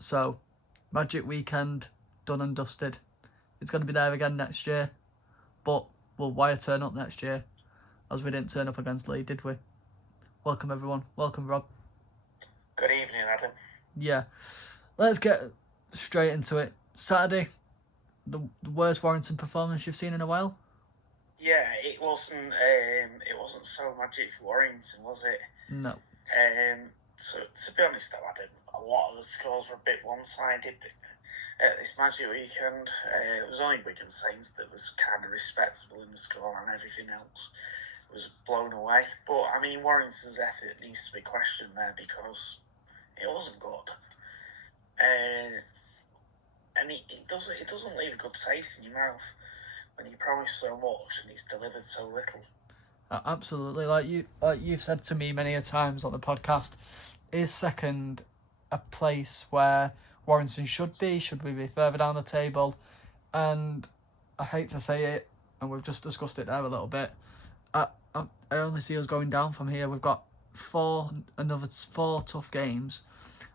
So, Magic Weekend, done and dusted. It's going to be there again next year. But will Wire turn up next year? As we didn't turn up against Leigh, did we? Welcome, everyone. Welcome, Rob. Good evening, Adam. Yeah. Let's get straight into it. Saturday, the worst Warrington performance you've seen in a while? Yeah, it wasn't so magic for Warrington, was it? No. To be honest though, Adam, a lot of the scores were a bit one-sided at this Magic Weekend. It was only Wigan Saints that was kind of respectable in the score, and everything else was blown away. But I mean, Warrington's effort needs to be questioned there because it wasn't good. And it doesn't leave a good taste in your mouth when you promise so much and it's delivered so little. Absolutely, like you've said to me many a times on the podcast, is second a place where Warrington should be? Should we be further down the table? And I hate to say it, and we've just discussed it there a little bit. I only see us going down from here. We've got another four tough games.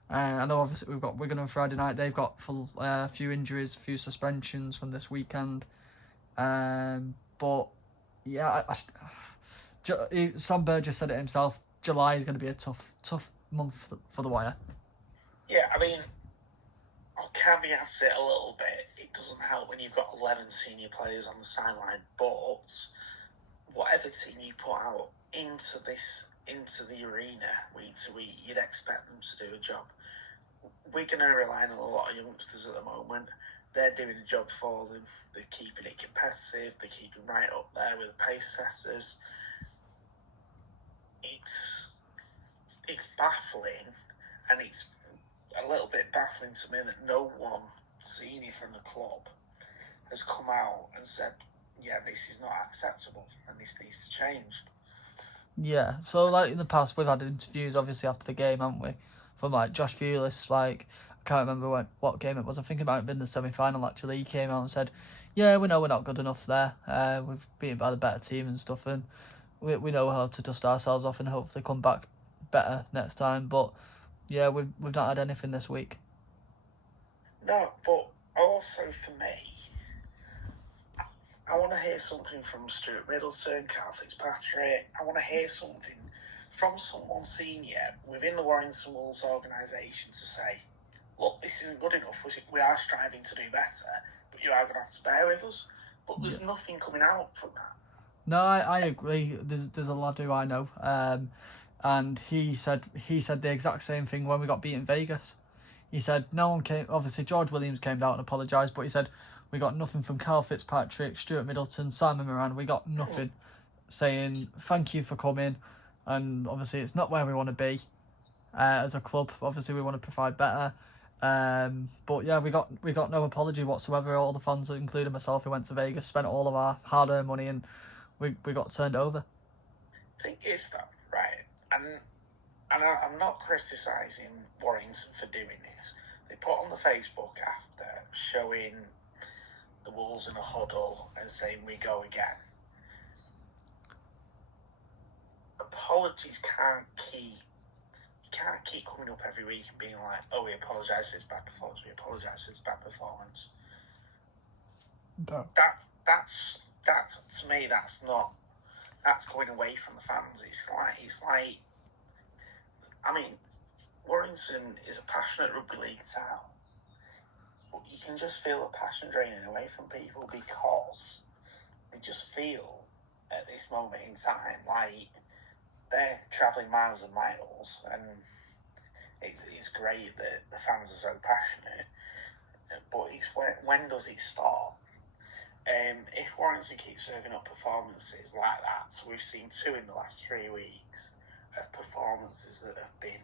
I know obviously we've got Wigan on Friday night. They've got a few injuries, a few suspensions from this weekend. But yeah, Sam Burgess said it himself. July is going to be a tough month for the Wire. Yeah, I mean, I'll caveat it a little bit. It doesn't help when you've got 11 senior players on the sideline, but whatever team you put out into the arena week to week, you'd expect them to do a job. We're going to rely on a lot of youngsters at the moment. They're doing a job for them. They're keeping it competitive. They're keeping right up there with the pace setters. It's baffling, and it's a little bit baffling to me that no one senior from the club has come out and said, yeah, this is not acceptable and this needs to change. Yeah, so like in the past we've had interviews obviously after the game, haven't we? From like Josh Fulis, like I can't remember what game it was. I think it might have been the semi-final actually. He came out and said, yeah, we know we're not good enough there. We've beaten by the better team and stuff, and we know how to dust ourselves off and hopefully come back better next time. But yeah, we've not had anything this week. No, but also for me, I want to hear something from Stuart Middleton, Carl Fitzpatrick. I want to hear something from someone senior within the Warrington Wolves organisation to say, look, this isn't good enough. We are striving to do better, but you are going to have to bear with us. But there's nothing coming out from that. No, I agree. There's a lad who I know, and he said the exact same thing when we got beat in Vegas. He said no one came. Obviously, George Williams came out and apologised, but he said we got nothing from Carl Fitzpatrick, Stuart Middleton, Simon Moran. We got nothing saying thank you for coming, and obviously it's not where we want to be as a club. Obviously, we want to provide better. But yeah, we got no apology whatsoever. All the fans, including myself, who went to Vegas, spent all of our hard-earned money, and we got turned over. Thing is that, right, and I'm not criticising Warrington for doing this. They put on the Facebook after showing the Wolves in a huddle and saying we go again. Apologies can't keep coming up every week and being like, oh, we apologise for his bad performance, we apologise for his bad performance. No. That's to me, that's going away from the fans. It's like I mean, Warrington is a passionate rugby league town, but you can just feel the passion draining away from people because they just feel at this moment in time like they're travelling miles and miles, and it's great that the fans are so passionate, but it's when does it stop? If Warrington keeps serving up performances like that, so we've seen 2 in the last 3 weeks of performances that have been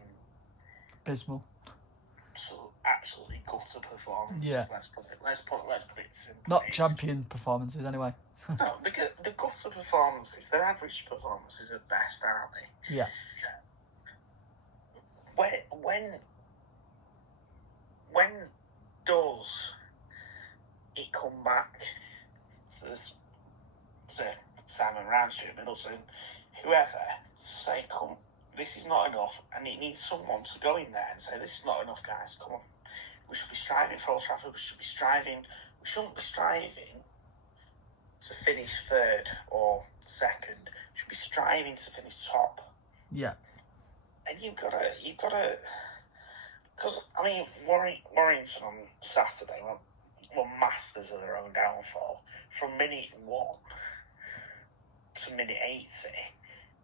abysmal, so absolutely gutter performances. Yeah. Let's put it simply. Not champion performances anyway. No, the gutter performances, they're average performances at best, aren't they? Yeah. When does it come back to this, to Simon Ryan, Stuart Middleton, whoever, to say, come, this is not enough, and it needs someone to go in there and say, this is not enough, guys, come on. We should be striving for Old Trafford. We shouldn't be striving to finish third or second. We should be striving to finish top. Yeah. And you've got to, because I mean, Warrington on Saturday were masters of their own downfall. From minute 1 to minute 80,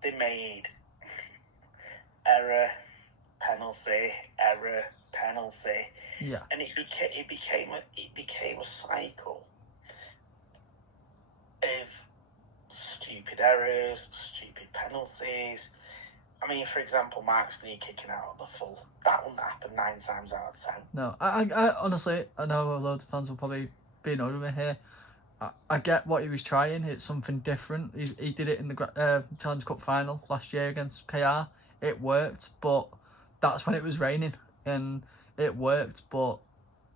they made error, penalty, Yeah. and it became a cycle of stupid errors, stupid penalties. I mean, for example, Marc Sneyd kicking out on the full. That wouldn't happen 9 times out of 10. No, I honestly, I know loads of fans will probably be annoyed with me here. I get what he was trying. It's something different. He did it in the Challenge Cup final last year against KR. It worked, but that's when it was raining, and it worked. But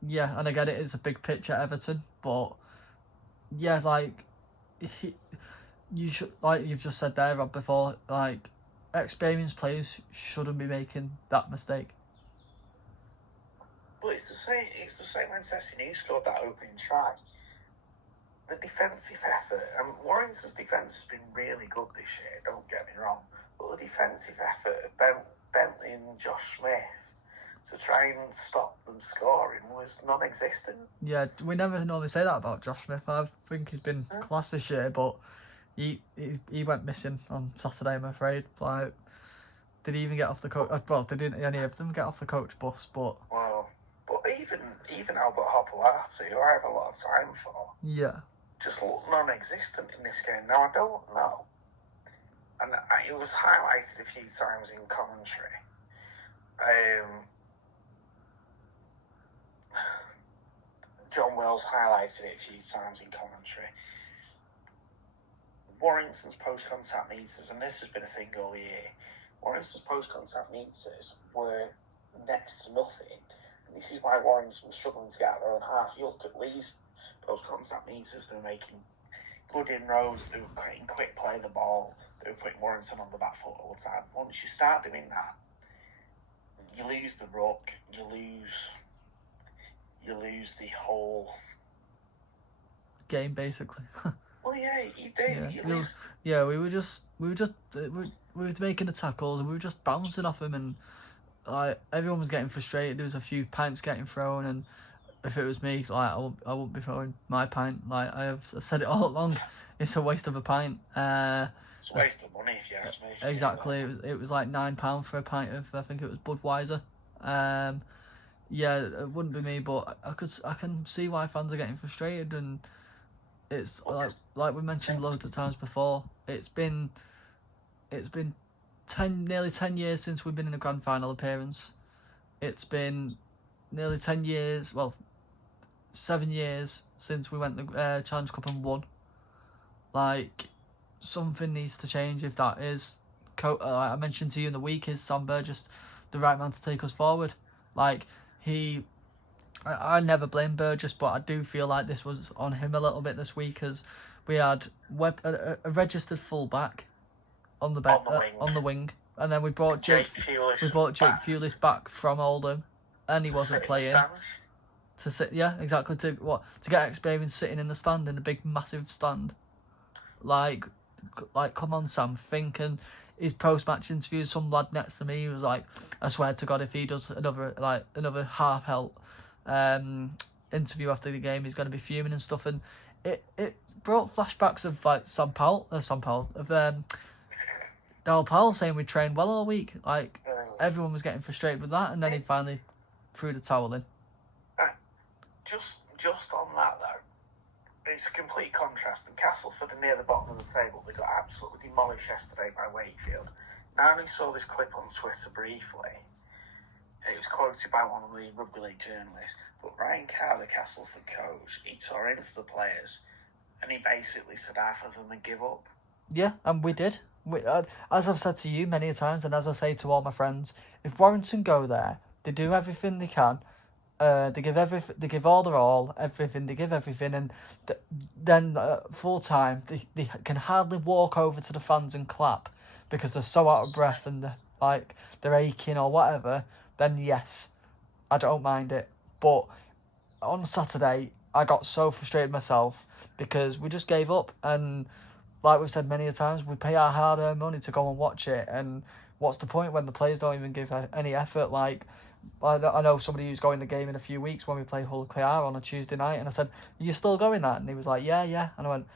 yeah, and I get it. It's a big pitch at Everton, but yeah, like you should, like you've just said there, Rob, before, like experienced players shouldn't be making that mistake. But it's the same. It's the same when Sessegnon scored that opening try. The defensive effort, and Warrington's defence has been really good this year, don't get me wrong, but the defensive effort of Bentley and Josh Smith to try and stop them scoring was non-existent. Yeah, we never normally say that about Josh Smith. I think he's been class this year, but he went missing on Saturday, I'm afraid. Like, did he even get off the coach? Well, did any of them get off the coach bus? But even Albert Hopewati, who I have a lot of time for, yeah, just looked non-existent in this game. Now, I don't know. And it was highlighted a few times in commentary. John Wells highlighted it a few times in commentary. Warrington's post-contact meters, and this has been a thing all year, Warrington's post-contact meters were next to nothing. And this is why Warrington was struggling to get out their own half. You look at Leigh's post-contact meters, they were making good inroads, they were creating quick play of the ball, they were putting Warrington on the back foot all the time. Once you start doing that, you lose the ruck, you lose the whole game basically. Well, yeah, you do. Yeah, we were making the tackles and we were just bouncing off him, and like everyone was getting frustrated. There was a few pints getting thrown, and if it was me, like I wouldn't be throwing my pint. Like I said it all along, it's a waste of a pint. It's a waste of money if you ask me. Exactly, it was like £9 for a pint of, I think it was Budweiser. Yeah, it wouldn't be me, but I can see why fans are getting frustrated, and it's like we mentioned loads of times before. It's been nearly 10 years since we've been in a grand final appearance. It's been nearly 10 years, well, 7 years since we went the Challenge Cup and won. Like, something needs to change if that is. I mentioned to you in the week, is Sam Burgess the right man to take us forward? Like, I never blame Burgess, but I do feel like this was on him a little bit this week, as we had a registered fullback on the wing, and then we brought Jake Fulis back from Oldham, and he wasn't playing. To sit, yeah, exactly. To get experience sitting in the stand, in a big massive stand. Like come on, Sam, think. And his post-match interviews, some lad next to me was like, I swear to God, if he does another half-help interview after the game, he's going to be fuming and stuff. And it brought flashbacks of like Dal Powell saying we trained well all week. Like, everyone was getting frustrated with that, and then he finally threw the towel in. Just on that though, it's a complete contrast. And Castleford are near the bottom of the table. They got absolutely demolished yesterday by Wakefield. Now, I only saw this clip on Twitter briefly. It was quoted by one of the rugby league journalists. But Ryan Carr, the Castleford coach, he tore into the players, and he basically said half of them would give up. Yeah, and we did. As I've said to you many a times, and as I say to all my friends, if Warrington go there, they do everything they can. They give all their all, everything. They give everything, and then full time they can hardly walk over to the fans and clap because they're so out of breath and they're aching or whatever. Then yes, I don't mind it. But on Saturday, I got so frustrated myself because we just gave up. And like we've said many a times, we pay our hard-earned money to go and watch it. And what's the point when the players don't even give any effort? Like, I know somebody who's going the game in a few weeks when we play Hull Clear on a Tuesday night. And I said, are you still going that? And he was like, yeah, yeah. And I went,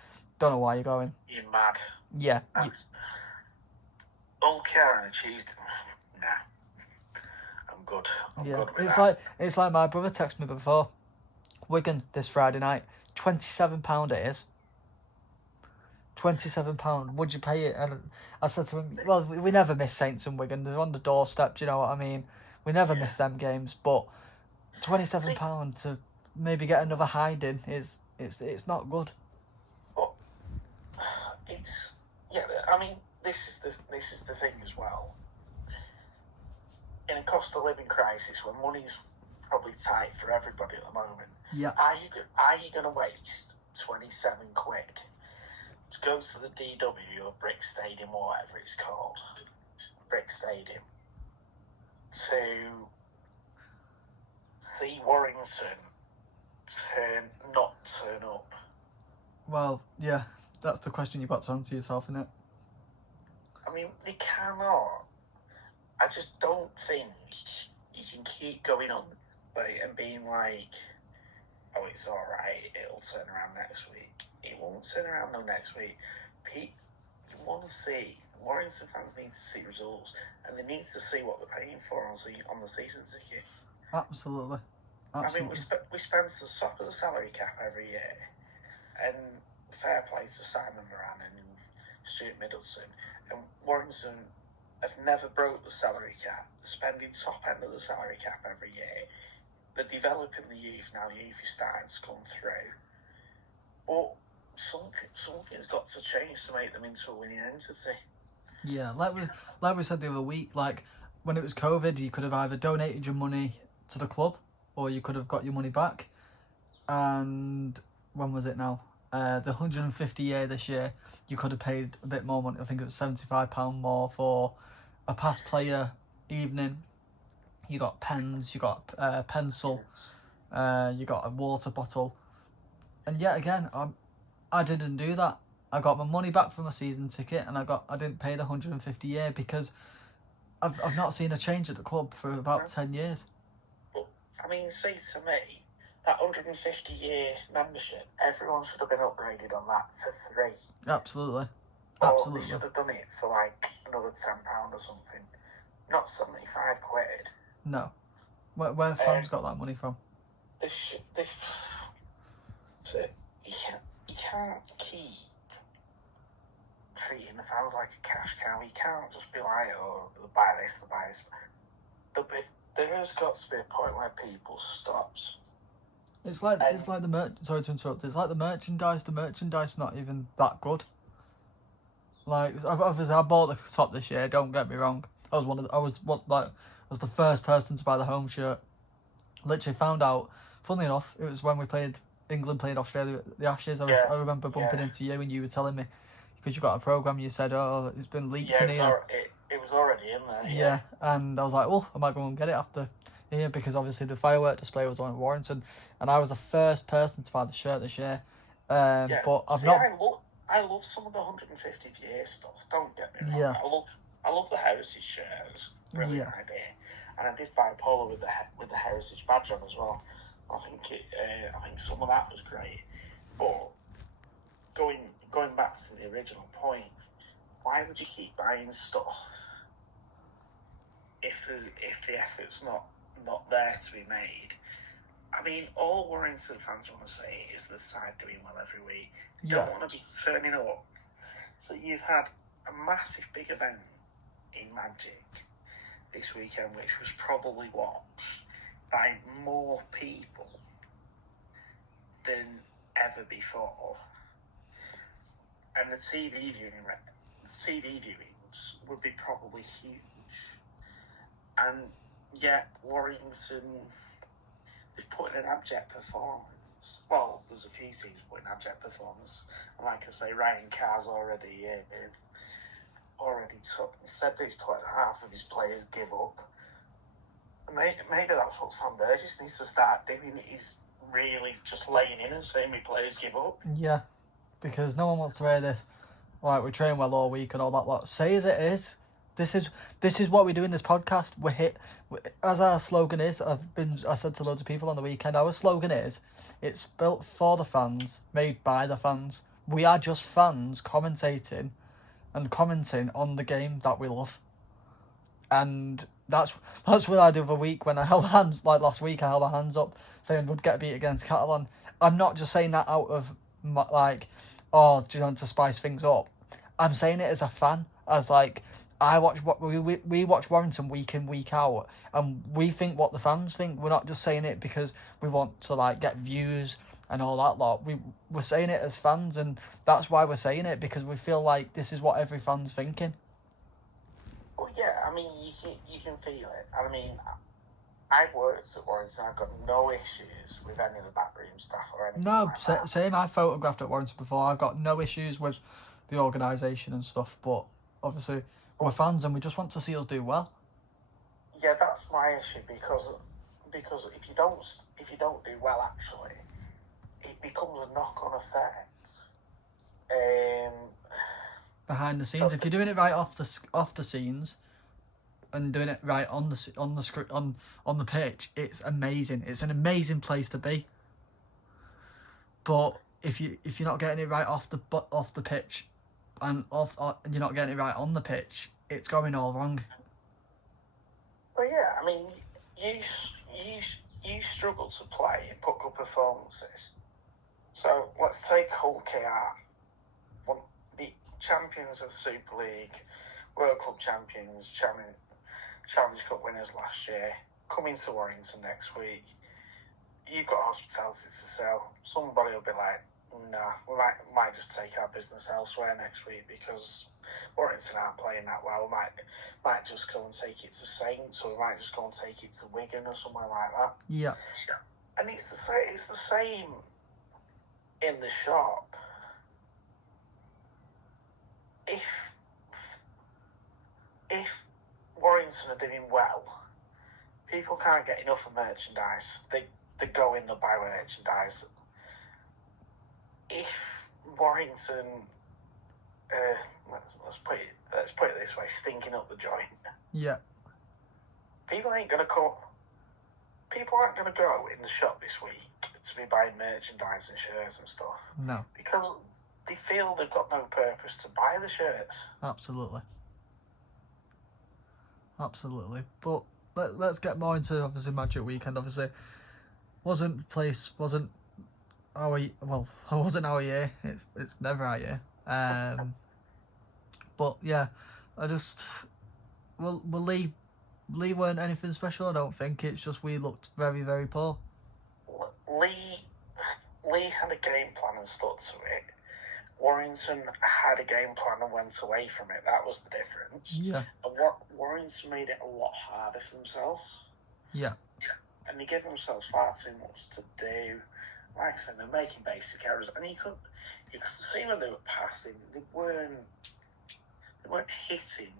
don't know why you're going. You're mad. Yeah. Hull Clear on a Tuesday. Nah. I'm good. I'm good with that. It's like my brother texted me before. Wigan this Friday night, £27 it is. £27. Would you pay it? And I said to him, well, we never miss Saints and Wigan. They're on the doorstep. Do you know what I mean? We never miss them games. But £27 to maybe get another hiding it's not good. But it's I mean, this is the thing as well. In a cost of living crisis, when money's probably tight for everybody at the moment, are you going to waste 27 quid to go to the DW or Brick Stadium or whatever it's called, Brick Stadium, to see Warrington not turn up? Well, yeah, that's the question you've got to answer yourself, isn't it? I mean, they cannot. I just don't think you can keep going on and being like, oh, it's all right, it'll turn around next week. It won't turn around though next week. You want to see, Warrington fans need to see results, and they need to see what they're paying for on the season ticket. Absolutely. I mean, we spend the top of the salary cap every year, and fair play to Simon Moran and Stuart Middleton, and Warrington have never broke the salary cap. They're spending top end of the salary cap every year. They're developing the youth now. Youth is starting to come through. But something's got to change to make them into a winning entity. Yeah, like we said the other week, like when it was COVID, you could have either donated your money to the club or you could have got your money back. And when was it now? The 150 year this year, you could have paid a bit more money. I think it was £75 more for a past player evening. You got pens, you got a pencil, you got a water bottle. And yet again, I didn't do that. I got my money back from my season ticket, and I didn't pay the 150 year because I've not seen a change at the club for about 10 years. But I mean, see, to me, that 150 year membership, everyone should have been upgraded on that for 3. Absolutely. Or Absolutely. they should have done it for like another £10 or something, not 75 quid. No. Where fans got that money from? You can't keep treating the fans like a cash cow. You can't just be like, oh, they'll buy this, they'll buy this. There has got to be a point where people stops. It's like the sorry to interrupt. It's like the merchandise. The merchandise not even that good. Like obviously, I bought the top this year. Don't get me wrong. I was the first person to buy the home shirt. Literally found out. Funnily enough, it was when England played Australia at the Ashes. I remember bumping into you and you were telling me, because you got a programme, you said, oh, it's been leaked in here. It was already in there. Yeah, and I was like, well, I might go and get it after here, because obviously the firework display was on at Warrington, and I was the first person to buy the shirt this year. But I love some of the 150th year stuff. Don't get me wrong. Yeah. I love the heritage shirt. It was a brilliant idea, and I did buy a polo with the heritage badge on as well. I think some of that was great. But going back to the original point, why would you keep buying stuff if the effort's not there to be made? I mean, all Warrington fans want to say is the side doing well every week. They don't want to be turning up. So you've had a massive big event in Magic this weekend, which was probably watched by more people than ever before. And the TV viewings would be probably huge. And yet Warrington is putting an abject performance. Well, there's a few teams putting abject performance. And like I say, Ryan Carr's already took, instead of half of his players give up. Maybe that's what Sam Burgess needs to start doing. He's really just laying in and saying we players give up. Yeah, because no one wants to hear this. Like, we train well all week and all that lot. Say as it is. This is what we do in this podcast. As our slogan is. I said to loads of people on the weekend. Our slogan is, it's built for the fans, made by the fans. We are just fans commentating on the game that we love. And that's what I did the other week when I held hands. Like last week, I held my hands up saying we'd get beat against Catalan. I'm not just saying that out of to spice things up. I'm saying it as a fan, as like I watch what we watch Warrington week in, week out, and we think what the fans think. We're not just saying it because we want to like get views and all that lot. We're saying it as fans, and that's why we're saying it, because we feel like this is what every fan's thinking. Well, yeah, I mean, you can feel it. I mean, I've worked at Warrington. I've got no issues with any of the backroom staff or anything. No, like that. Same. I photographed at Warrington before. I've got no issues with the organisation and stuff, but obviously we're fans and we just want to see us do well. Yeah, that's my issue, because if you don't do well, actually, it becomes a knock-on effect. Behind the scenes, if you're doing it right off the scenes, and doing it right on the pitch, it's amazing. It's an amazing place to be. But if you're not getting it right off the pitch, and you're not getting it right on the pitch, it's going all wrong. Well, yeah, I mean, you struggle to play and put good performances. So let's take Hull KR, the champions of the Super League, World Club champions, Challenge Cup winners last year, coming to Warrington next week. You've got hospitality to sell. Somebody will be like, nah, we might just take our business elsewhere next week because Warrington aren't playing that well. We might just go and take it to Saints, or we might just go and take it to Wigan or somewhere like that. Yeah. And it's the same in the shop. If Warrington are doing well, people can't get enough of merchandise. They go in and buy merchandise. If Warrington, let's put it this way, stinking up the joint. Yeah. People aren't going to go in the shop this week to be buying merchandise and shirts and stuff. No. Because they feel they've got no purpose to buy the shirts. Absolutely. But let's get more into obviously Magic Weekend. Obviously, wasn't our year. It's never our year. But yeah, Leigh weren't anything special. I don't think. It's just we looked very, very poor. Leigh had a game plan and stuck to it. Warrington had a game plan and went away from it. That was the difference. Yeah. And Warrington made it a lot harder for themselves. Yeah. And they gave themselves far too much to do. Like I said, they're making basic errors, and you could see when they were passing, they weren't hitting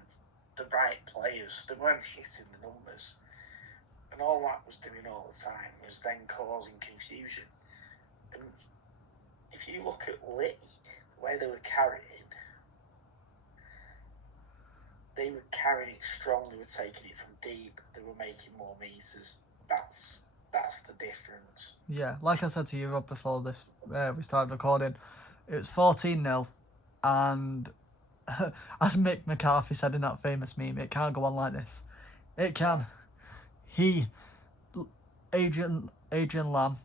the right players. They weren't hitting the numbers, and all that was doing all the time was then causing confusion. And if you look at Leigh, the way they were carrying it strong. They were taking it from deep. They were making more meters. That's the difference. Yeah, like I said to you, Rob, before this we started recording, it was 14-0, and as Mick McCarthy said in that famous meme, it can't go on like this. It can. Adrian Lamb,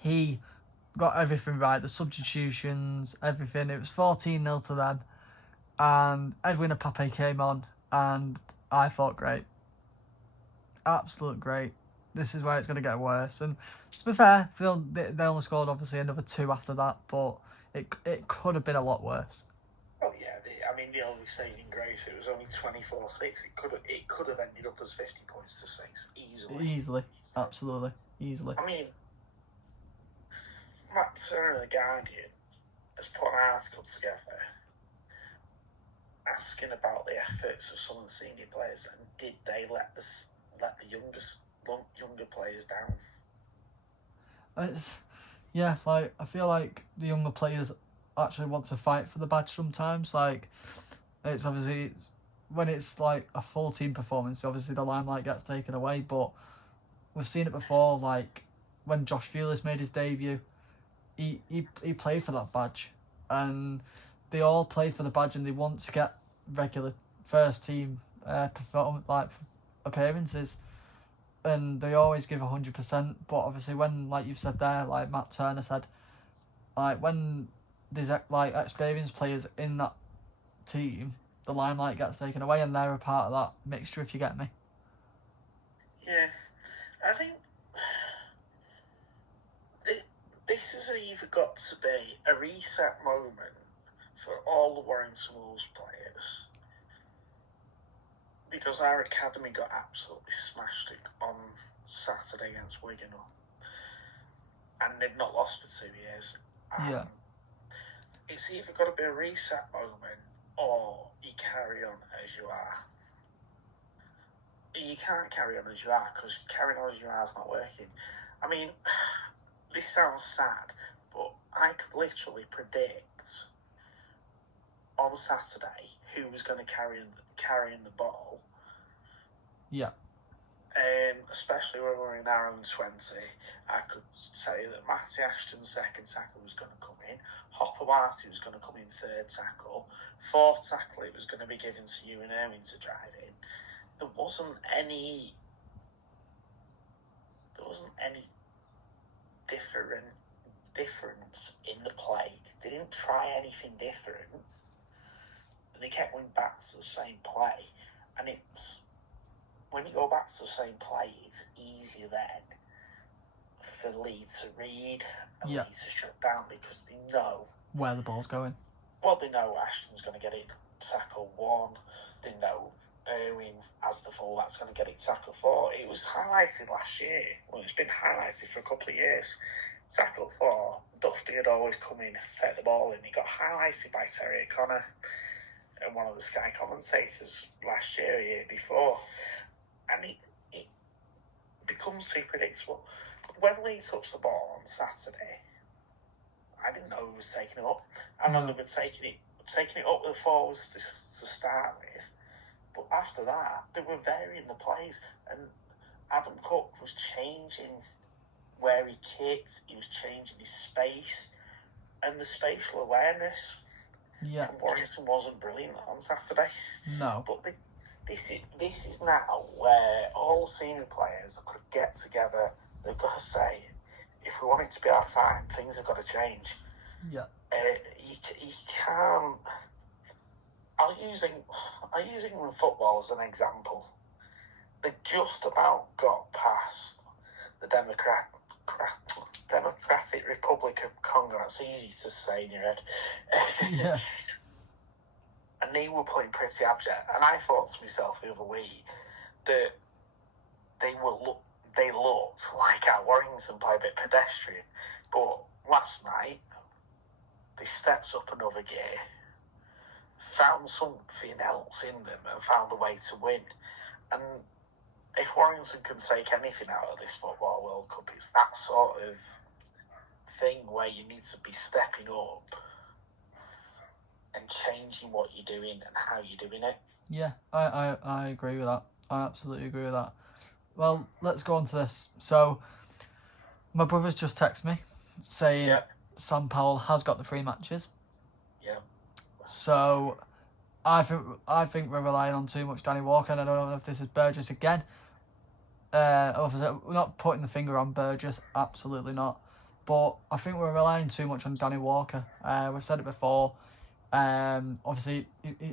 he got everything right, the substitutions, everything. It was 14-0 to them, and Edwin Apape came on, and I thought, great. Absolute great. This is where it's going to get worse. And to be fair, they only scored obviously another 2 after that, but it could have been a lot worse. Oh yeah, the only saving grace, it was only 24-6. It could have ended up as 50 points to 6 easily. Absolutely easily. I mean, Matt Turner of the Guardian has put an article together asking about the efforts of some of the senior players and did they let let the younger players down. Yeah, like I feel like the younger players actually want to fight for the badge sometimes. Like it's obviously when it's like a full team performance, obviously the limelight gets taken away. But we've seen it before. Like when Josh Felix made his debut, he played for that badge, and they all play for the badge, and they want to get regular first team appearances. And they always give 100%, but obviously when, like you've said there, like Matt Turner said, like when there's like experienced players in that team, the limelight gets taken away, and they're a part of that mixture, if you get me. Yeah, I think this has either got to be a reset moment for all the Warrington Wolves players, because our academy got absolutely smashed on Saturday against Wigan, and they've not lost for 2 years. Yeah. It's either got to be a reset moment or you carry on as you are. You can't carry on as you are, because carrying on as you are is not working. I mean, this sounds sad, but I could literally predict on Saturday who was going to carrying the ball. Yeah. Especially when we're in our own 20, I could say that Matty Ashton's second tackle was going to come in, Hopper Marty was going to come in third tackle, fourth tackle it was going to be given to you and Erwin to drive in. There wasn't any difference in the play. They didn't try anything different. They kept going back to the same play, and it's when you go back to the same play, it's easier then for Leigh to read and Leigh to shut down, because they know where the ball's going. Well, they know Ashton's going to get it tackle 1. They know Erwin, as the fullback's going to get it tackle 4. It was highlighted last year. Well, it's been highlighted for a couple of years. Tackle 4, Dufty had always come in, take the ball in. He got highlighted by Terry O'Connor and one of the Sky commentators last year, a year before. And it becomes too predictable. When Leigh touched the ball on Saturday, I didn't know who was taking it up. I know they were taking it up with the forwards to start with. But after that, they were varying the plays. And Adam Cook was changing where he kicked. He was changing his space. And the spatial awareness from Warrington wasn't brilliant on Saturday. No. But this is now where all senior players could get together. They've got to say, if we want it to be our time, things have got to change. Yeah. You can't. I'm using football as an example. They just about got past the Democratic Republic of Congo. It's easy to say in your head. Yeah. And they were playing pretty abject. And I thought to myself the other week that they looked like our Warrington play a bit pedestrian. But last night, they stepped up another gear, found something else in them, and found a way to win. And if Warrington can take anything out of this Football World Cup, it's that sort of thing where you need to be stepping up and changing what you're doing and how you're doing it. Yeah, I agree with that. I absolutely agree with that. Well, let's go on to this. So, my brother's just texted me saying Sam Powell has got the 3 matches. Yeah. So, I think we're relying on too much Danny Walker, and I don't know if this is Burgess again. We're not putting the finger on Burgess, absolutely not. But I think we're relying too much on Danny Walker. We've said it before. Obviously,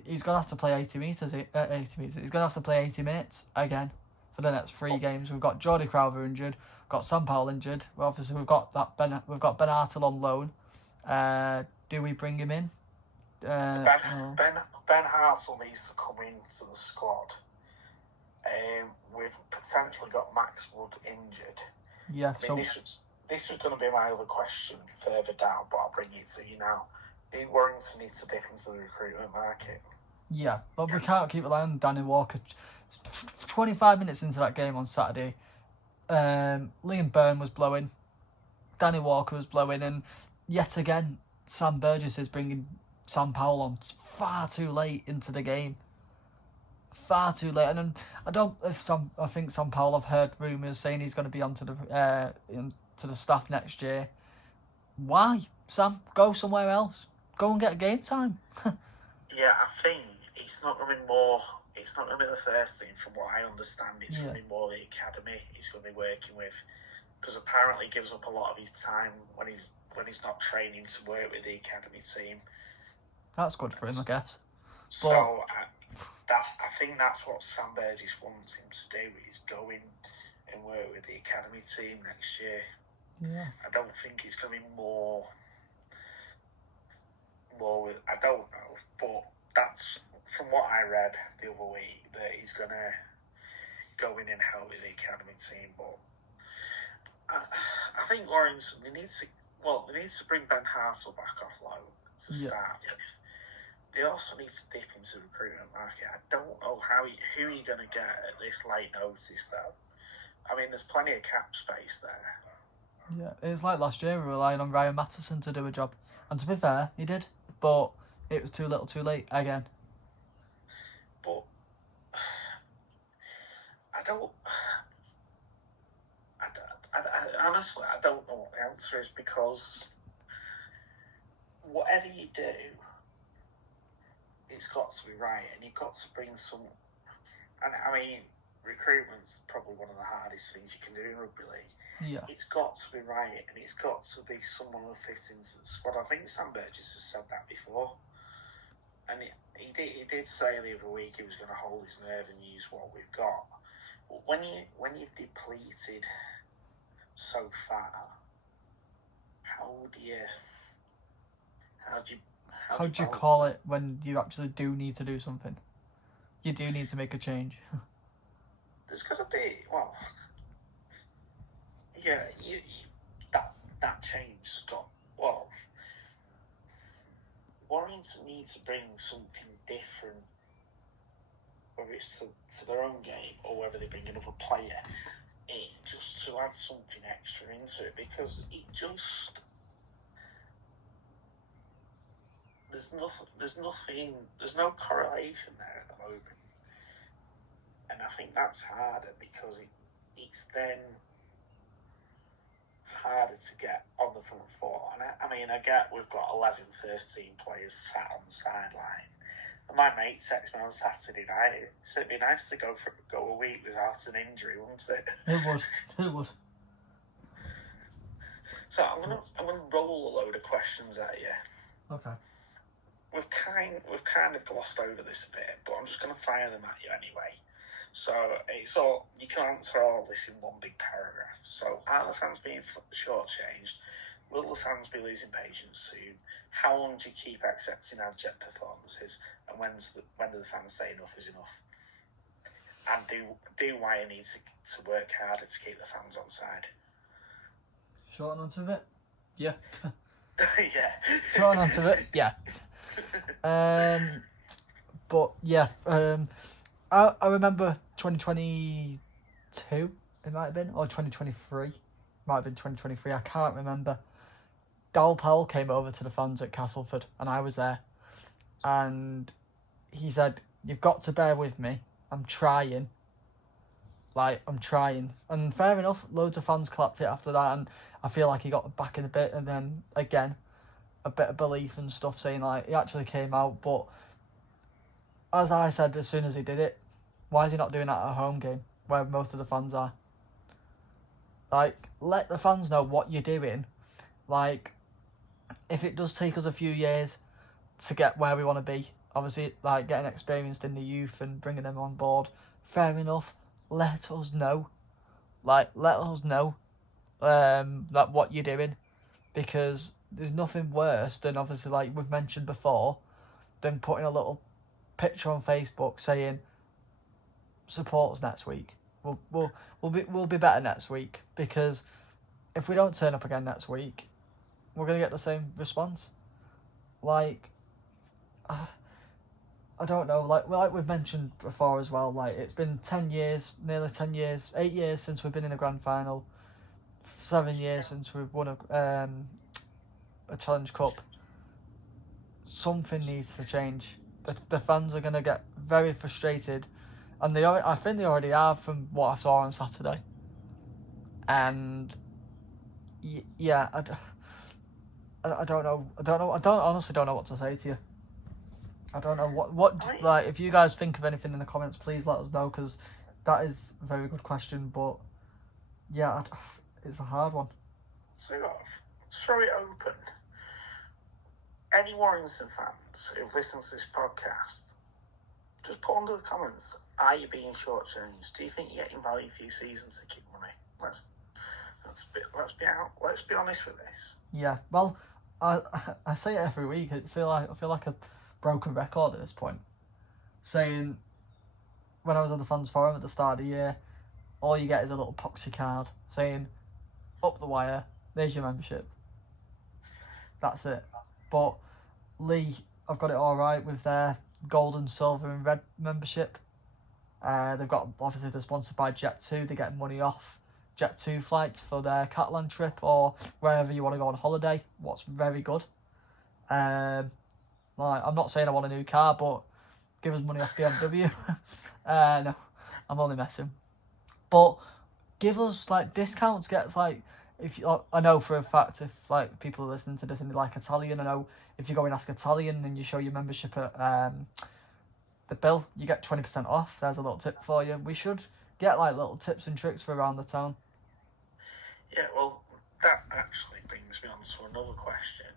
he's going to have to play 80 metres. He's going to have to play 80 minutes again for the next 3 games. We've got Jordy Crowther injured, got Sam Powell injured. We've got Ben Hartle on loan. Do we bring him in? Ben Hartle needs to come into the squad. We've potentially got Max Wood injured. Yeah. This was going to be my other question further down, but I'll bring it to you now. Do Warrington need to dip into the recruitment market? Yeah, but we can't keep relying on Danny Walker. 25 minutes into that game on Saturday, Liam Byrne was blowing, Danny Walker was blowing, and yet again, Sam Burgess is bringing Sam Powell on far too late into the game. Far too late, and I think Sam Powell. I've heard rumours saying he's going to be onto the staff next year. Why, Sam? Go somewhere else. Go and get game time. Yeah, I think it's not going to be more. It's not going to be the first team, from what I understand. It's going to be more the academy he's going to be working with, because apparently he gives up a lot of his time when he's not training to work with the academy team. That's good for him, I guess. So I think that's what Sam Burgess wants him to do, is go in and work with the academy team next year. Yeah. I don't think it's going to be more with, I don't know, but that's from what I read the other week, that he's going to go in and help with the academy team. But I think Warrington, they need to bring Ben Hartle back off loan to start with. They also need to dip into the recruitment market. I don't know who you're going to get at this late notice, though. I mean, there's plenty of cap space there. Yeah, it's like last year, we were relying on Ryan Mattison to do a job. And to be fair, he did. But it was too little too late again. But honestly, I don't know what the answer is, because whatever you do, it's got to be right, and you've got to bring some. And I mean, recruitment's probably one of the hardest things you can do in rugby league. Yeah. It's got to be right, and it's got to be someone who fits into the squad. I think Sam Burgess has said that before, and he did say the other week he was going to hold his nerve and use what we've got. But when you've depleted so far, how do you call it when you actually do need to do something? You do need to make a change. There's got to be, that change got, Warrington needs to bring something different, whether it's to their own game or whether they bring another player in, just to add something extra into it, because there's no correlation there at the moment. And I think that's harder, because it's then harder to get on the front foot. And I get we've got 11 first-team players sat on the sideline. And my mate texted me on Saturday night, so it'd be nice to go a week without an injury, wouldn't it? It would. So I'm gonna roll a load of questions at you. Okay. We've kind of glossed over this a bit, but I'm just gonna fire them at you anyway. So you can answer all this in one big paragraph. So, are the fans being shortchanged? Will the fans be losing patience soon? How long do you keep accepting abject performances? And when do the fans say enough is enough? And do Wire need to work harder to keep the fans on side? Short answer of it? Yeah. Yeah. Short answer of it? Yeah. But yeah, I remember 2022, it might have been, or 2023. Might have been 2023, I can't remember. Dal Powell came over to the fans at Castleford, and I was there. And he said, "You've got to bear with me. I'm trying. And fair enough, loads of fans clapped it after that, and I feel like he got back in a bit, and then, again, a bit of belief and stuff, saying, he actually came out. But, as I said, as soon as he did it, why is he not doing that at a home game, where most of the fans are? Let the fans know what you're doing. If it does take us a few years to get where we want to be, obviously, getting experienced in the youth and bringing them on board, fair enough. Let us know. Let us know what you're doing, because there's nothing worse than, obviously, like we've mentioned before, than putting a little picture on Facebook saying, support us next week. We'll be better next week, because if we don't turn up again next week, we're gonna get the same response. I don't know, like we've mentioned before as well, like it's been 10 years, nearly 10 years, 8 years since we've been in a grand final, 7 years since we've won a Challenge Cup. Something needs to change. The fans are going to get very frustrated, and I think they already are from what I saw on Saturday. And yeah, I don't know. I honestly don't know what to say to you. I don't know what like, if you guys think of anything in the comments, please let us know, because that is a very good question. But yeah, it's a hard one. So throw it open. Any Warrington fans who've listened to this podcast, just put under the comments, are you being shortchanged? Do you think you're getting value for your season ticket money? Let's be honest with this. Yeah, well, I say it every week. I feel like a broken record at this point, saying when I was on the fans forum at the start of the year, all you get is a little poxy card saying up the wire, there's your membership. That's it. But Leigh, I've got it all right with their gold and silver and red membership. They've got, obviously they're sponsored by Jet2. They get money off Jet2 flights for their Catalan trip or wherever you want to go on holiday. What's very good. Like, I'm not saying I want a new car, but give us money off BMW. No, I'm only messing. But give us like discounts. Gets like, if you, I know for a fact, if like people are listening to this and they like Italian, I know if you go and ask Italian and you show your membership at the bill, you get 20% off. There's a little tip for you. We should get like little tips and tricks for around the town. Yeah, well, that actually brings me on to another question.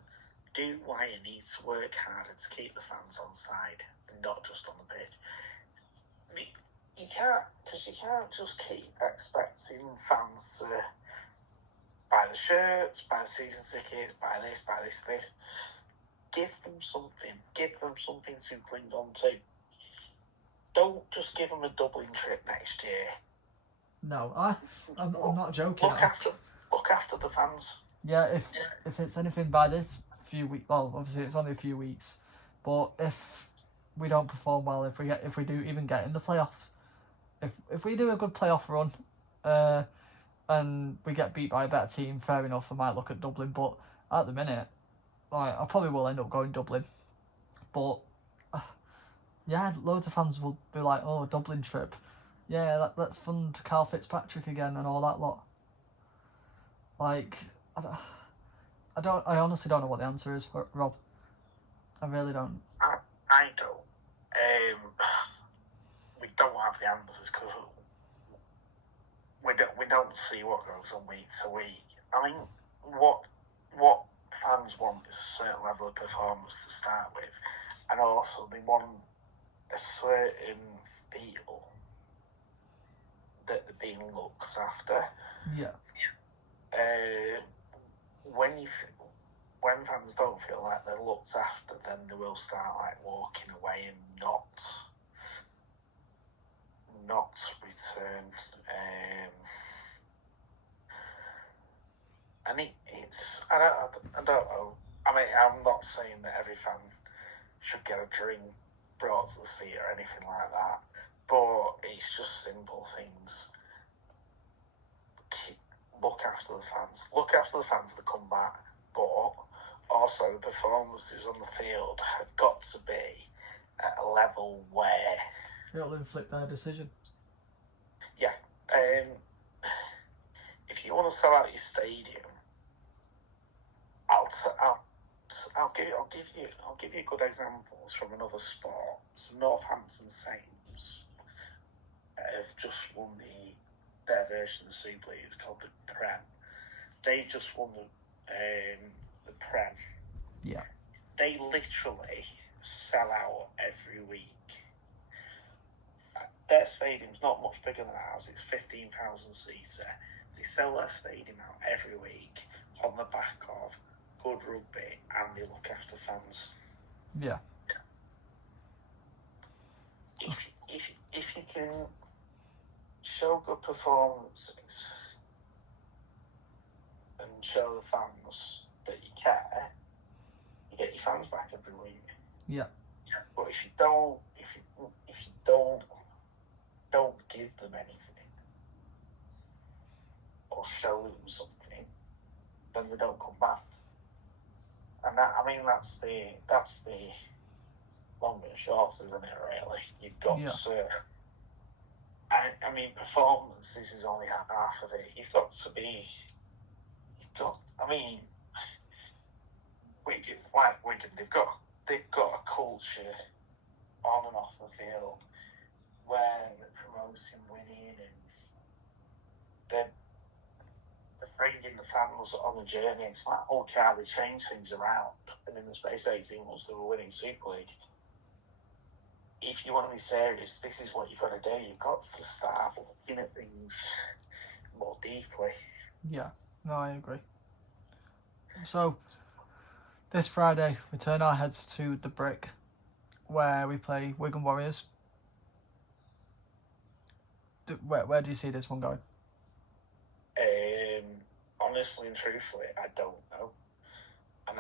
Do Wire need to work harder to keep the fans on side and not just on the pitch? You can't just keep expecting fans to buy the shirts, buy the season tickets, buy this. Give them something to cling on to. Don't just give them a Dublin trip next year. No, I'm not joking. Look after the fans. Yeah, if it's anything by this few weeks, well, obviously it's only a few weeks, but if we don't perform well, if we do even get in the playoffs, if we do a good playoff run, and we get beat by a better team, fair enough, I might look at Dublin. But at the minute, like, I probably will end up going Dublin. But yeah, loads of fans will be like, oh, Dublin trip. Yeah, let's fund Carl Fitzpatrick again and all that lot. Like, I honestly don't know what the answer is, Rob. I really don't. I don't. We don't have the answers because we don't see what goes on week to week. I mean, what fans want is a certain level of performance to start with, and also they want a certain feel that they're being looked after. Yeah. When fans don't feel like they're looked after, then they will start like walking away and not return. And it's I don't know. I mean, I'm not saying that every fan should get a drink brought to the seat or anything like that, but it's just simple things. Look after the fans. Look after the fans that come back, but also the performances on the field have got to be at a level where it'll inflict their decision. Yeah. If you want to sell out your stadium, I'll give you good examples from another sport. So Northampton Saints have just won their version of the Super League. It's called the Prem. They just won the Prem. Yeah. They literally sell out every week. Their stadium's not much bigger than ours. It's 15,000 seater. They sell their stadium out every week on the back of good rugby, and they look after fans. Yeah. If you can show good performances and show the fans that you care, you get your fans back every week. Yeah. But if you don't give them anything or show them something, then they don't come back. And that's the long and short, isn't it? Really, you've got to. I mean, performance. This is only half of it. You've got. I mean, Wigan, they've got a culture on and off the field where they're promoting winning and they're bringing the fans on the journey. It's like, okay, they change things around, and in the space of 18 months they were winning Super League. If you want to be serious, this is what you've got to do. You've got to start looking at things more deeply. Yeah, no, I agree. So, this Friday, we turn our heads to the Brick, where we play Wigan Warriors. Where do you see this one going? Honestly and truthfully, I don't know. And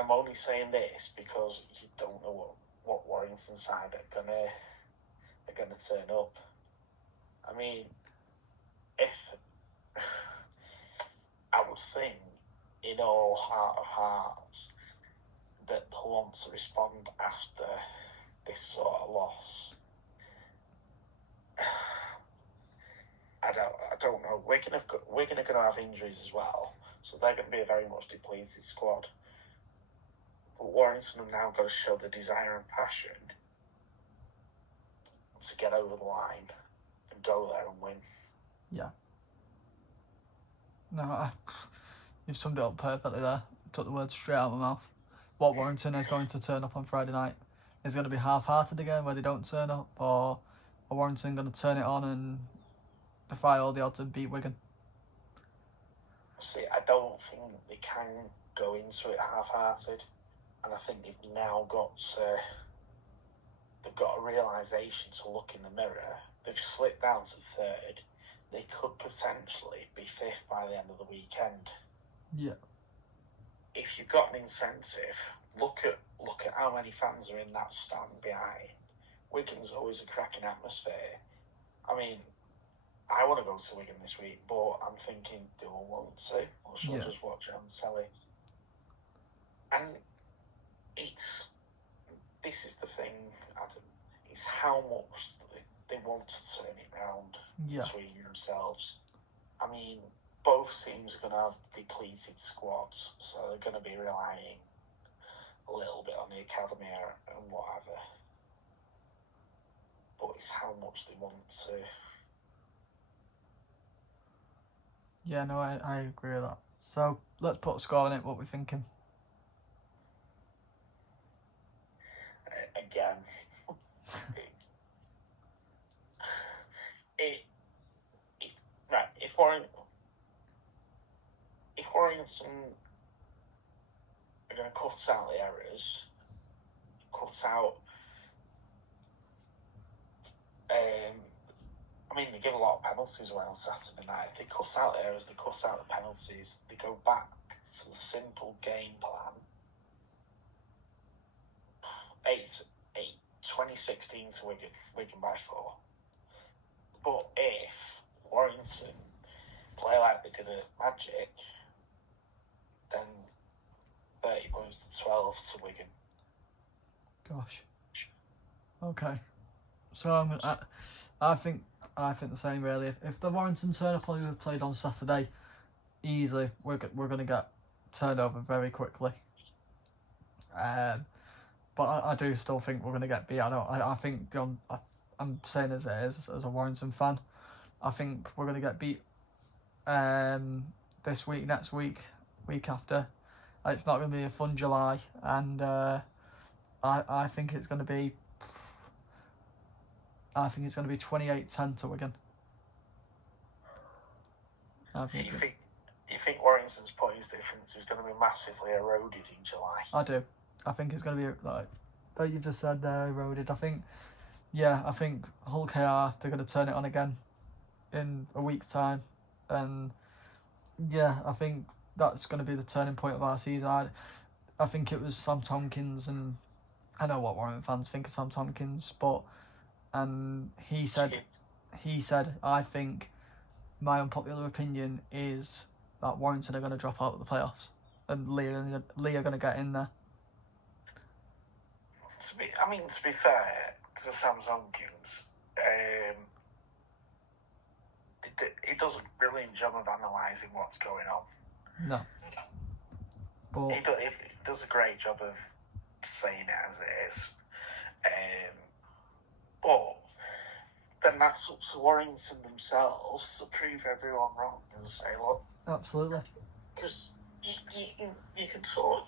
I'm only saying this because you don't know what Warrington side are gonna turn up. I mean, if I would think, in all heart of hearts, that they'll want to respond after this sort of loss. I don't know. Wigan are going to have injuries as well, so they're going to be a very much depleted squad. But Warrington have now got to show the desire and passion to get over the line and go there and win. Yeah. No, you've summed it up perfectly there. Took the words straight out of my mouth. What Warrington is going to turn up on Friday night is going to be half-hearted again, where they don't turn up, or are Warrington going to turn it on and defy all the odds and beat Wigan? See, I don't think they can go into it half-hearted, and I think they've now got a realisation to look in the mirror. They've slipped down to third. They could potentially be fifth by the end of the weekend. Yeah. If you've got an incentive, look at how many fans are in that stand behind. Wigan's always a cracking atmosphere. I mean, I want to go to Wigan this week, but I'm thinking, do I want to? Or should I just watch it on telly? And this is the thing, Adam. It's how much they want to turn it round between themselves. I mean, both teams are going to have depleted squads, so they're going to be relying a little bit on the academy and whatever. But it's how much they want to. Yeah, no, I agree with that. So, let's put a score on it, what we're thinking. Again, right, if Warrington are going to cut out the errors, I mean, they give a lot of penalties away on Saturday night. If they cut out the errors, they cut out the penalties, they go back to the simple game plan. 2016 to Wigan by 4. But if Warrington play like they did at Magic, then 30 points to 12 to Wigan. Gosh. Okay. So I think the same really. If the Warrington turn up like we've played on Saturday, easily we're going to get turned over very quickly. But I do still think we're going to get beat. I think I'm saying as it is as a Warrington fan. I think we're going to get beat this week, next week, week after. It's not going to be a fun July, and I think it's going to be 28-10 to Wigan. You think Warrington's points difference is going to be massively eroded in July? I do. I think it's going to be like you just said there, eroded. I think Hull KR, they're going to turn it on again in a week's time, and I think that's going to be the turning point of our season. I think it was Sam Tompkins and I know what Warrington fans think of Sam Tompkins, but he said, I think my unpopular opinion is that Warrington are going to drop out of the playoffs, and Leigh are going to get in there. To be fair to Sam Tompkins, he does a brilliant job of analysing what's going on. No. But he does a great job of saying it as it is. But then that's up to Warrington themselves to prove everyone wrong and say, look. Absolutely. Because you can talk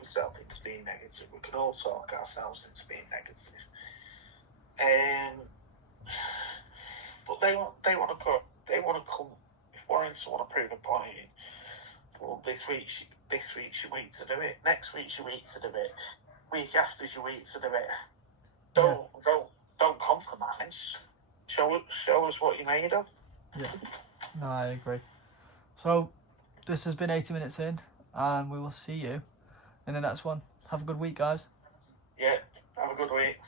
yourself into being negative. We can all talk ourselves into being negative. But they want to come. If Warrington want to prove a point, well, this week's your week to do it. Next week's your week to do it. Week after's your week to do it. Don't compromise. Show us what you're made of. Yeah, no, I agree. So, this has been 80 Minutes In, and we will see you in the next one. Have a good week, guys. Yeah, have a good week.